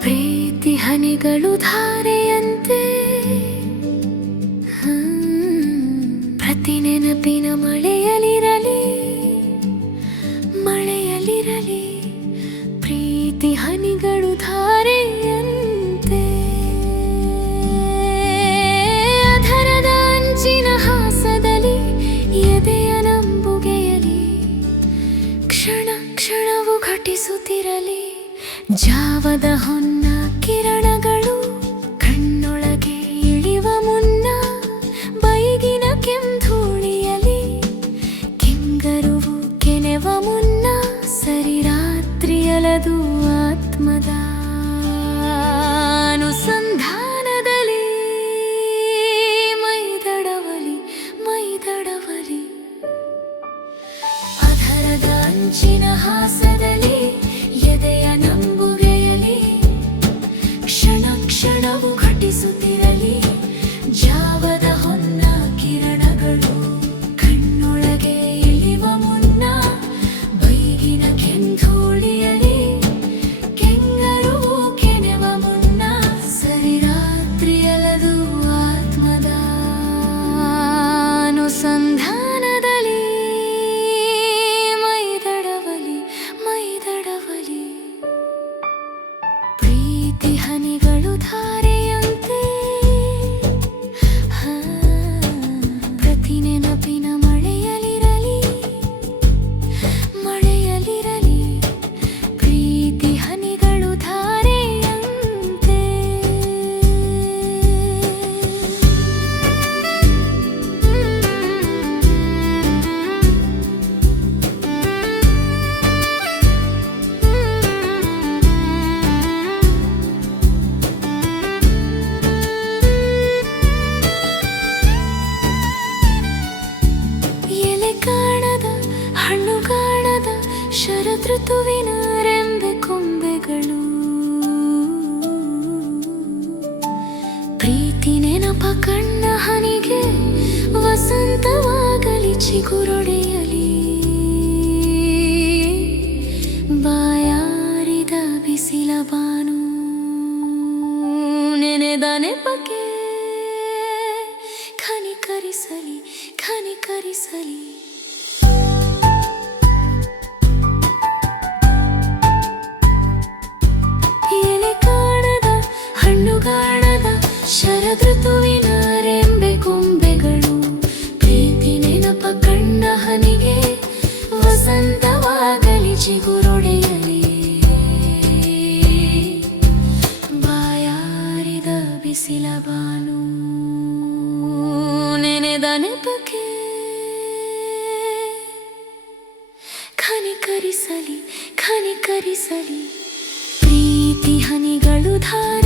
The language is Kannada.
ಪ್ರೀತಿ ಹನಿಗಳು ಧಾರೆಯಂತೆ ಪ್ರತಿ ನೆನಪಿನ ಮಳೆಯಲಿರಲಿ ಕ್ಷಣವು ಘಟಿಸುತ್ತಿರಲಿ ಜಾವದ ಹೊನ್ನ ಕಿರಣಗಳು ಕಣ್ಣೊಳಗೆ ಇಳಿವ ಮುನ್ನ ಬೈಗಿನ ಕೆಂಧೂಳಿಯಲಿ. ಕೆಂಗರುವು ಕೆನೆವ ಮುನ್ನ ಸರಿ ರಾತ್ರಿಯಲದು ಆತ್ಮದ ಅಂಚಿನ ಹಾಸದಲ್ಲಿ ಎದೆಯ ನಂಬುಗೆಯಲಿ ಕ್ಷಣ ಕ್ಷಣವು ಪ್ರೀತಿ ಹನಿಗಳು ಶರದೃತುವಿನ ರೆಂಬೆ ಕೊಂಬೆಗಳು. ಪ್ರೀತಿ ನೆನಪ ಕಣ್ಣ ಹನಿಗೆ, ವಸಂತವಾಗಲಿ ಚಿಗುರೊಡೆಯಲಿ. ಬಾಯಾರಿದ ಬಿಸಿಲ ಬಾನು, ನೆನೆದ ನೆಪಕ್ಕೆ. ಖನಿಕರಿಸಲಿ ಖನಿಕರಿಸಲಿ. ಶರದೃತುವಿನ ರೆಂಬೆ ಕೊಂಬೆಗಳು, ಪ್ರೀತಿ ನೆನಪ ಕಣ್ಣ ಹನಿಗೆ ವಸಂತವಾಗಲಿ ಚಿಗುರೊಡೆಯಲಿ. ಬಾಯಾರಿದ ಬಿಸಿಲ ಬಾನು ನೆನೆದ ನೆಪಕ್ಕೆ ಖನಿಕರಿಸಲಿ ಖನಿಕರಿಸಲಿ. ಪ್ರೀತಿ ಹನಿಗಳು ಧಾರ